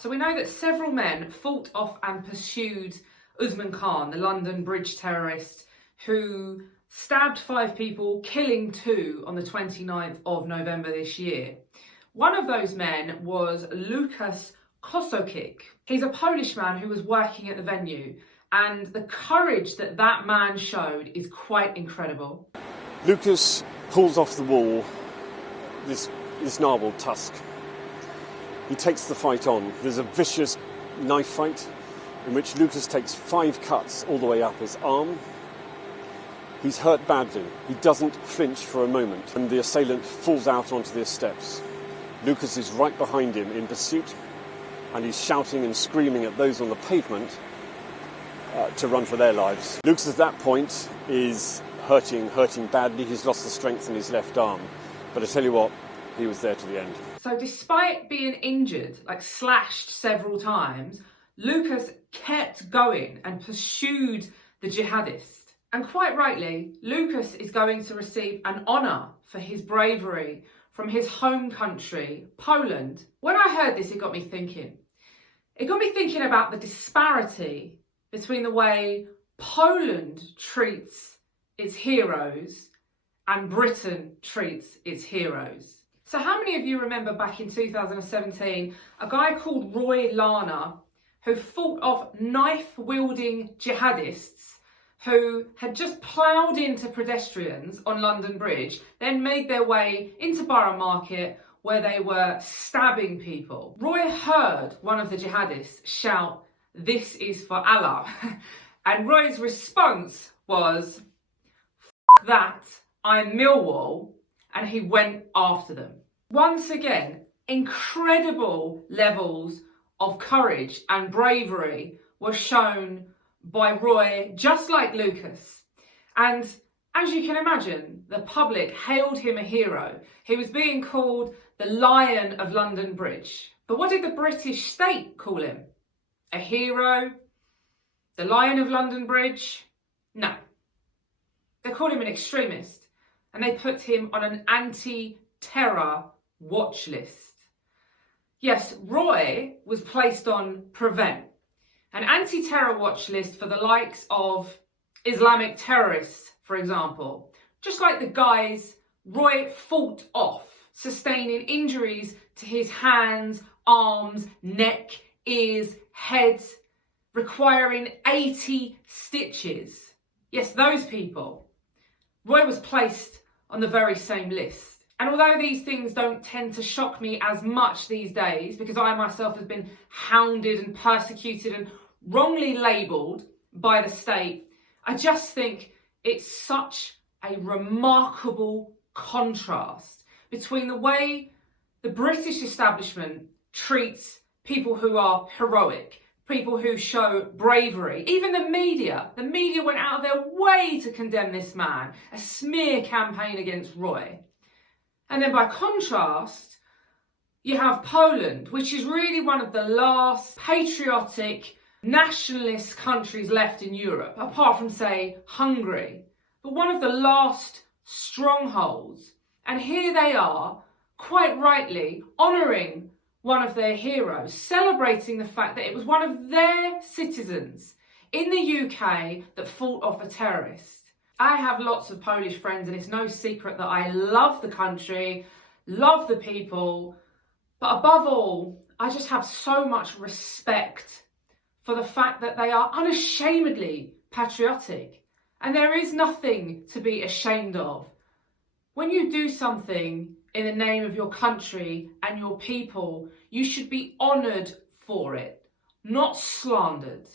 So we know that several men fought off and pursued Usman Khan, the London Bridge terrorist, who stabbed 5 people, killing 2 on the 29th of November this year. One of those men was Łukasz Kosowicz. He's a Polish man who was working at the venue, and the courage that that man showed is quite incredible. Łukasz pulls off the wall this narwhal tusk. He takes the fight on. There's a vicious knife fight in which Łukasz takes 5 cuts all the way up his arm. He's hurt badly. He doesn't flinch for a moment, and the assailant falls out onto the steps. Łukasz is right behind him in pursuit, and he's shouting and screaming at those on the pavement to run for their lives. Łukasz at that point is hurting badly. He's lost the strength in his left arm. But I tell you what, he was there to the end. So despite being injured, like slashed several times, Łukasz kept going and pursued the jihadist. And quite rightly, Łukasz is going to receive an honour for his bravery from his home country, Poland. When I heard this, it got me thinking. It got me thinking about the disparity between the way Poland treats its heroes and Britain treats its heroes. So how many of you remember back in 2017, a guy called Roy Lana, who fought off knife-wielding jihadists who had just ploughed into pedestrians on London Bridge, then made their way into Borough Market where they were stabbing people. Roy heard one of the jihadists shout, "This is for Allah." And Roy's response was, "F that, I'm Millwall," and he went after them. Once again, incredible levels of courage and bravery were shown by Roy, just like Łukasz. And as you can imagine, the public hailed him a hero. He was being called the Lion of London Bridge. But what did the British state call him? A hero? The Lion of London Bridge? No. They called him an extremist, and they put him on an anti-terror watch list. Yes, Roy was placed on Prevent, an anti-terror watch list for the likes of Islamic terrorists, for example. Just like the guys Roy fought off, sustaining injuries to his hands, arms, neck, ears, head, requiring 80 stitches. Yes, those people. Roy was placed on the very same list. And although these things don't tend to shock me as much these days, because I myself have been hounded and persecuted and wrongly labelled by the state, I just think it's such a remarkable contrast between the way the British establishment treats people who are heroic, people who show bravery. Even the media went out of their way to condemn this man, a smear campaign against Roy. And then by contrast, you have Poland, which is really one of the last patriotic, nationalist countries left in Europe, apart from, say, Hungary, but one of the last strongholds. And here they are, quite rightly, honouring one of their heroes, celebrating the fact that it was one of their citizens in the UK that fought off a terrorist. I have lots of Polish friends, and it's no secret that I love the country, love the people, but above all, I just have so much respect for the fact that they are unashamedly patriotic, and there is nothing to be ashamed of. When you do something in the name of your country and your people, you should be honoured for it, not slandered.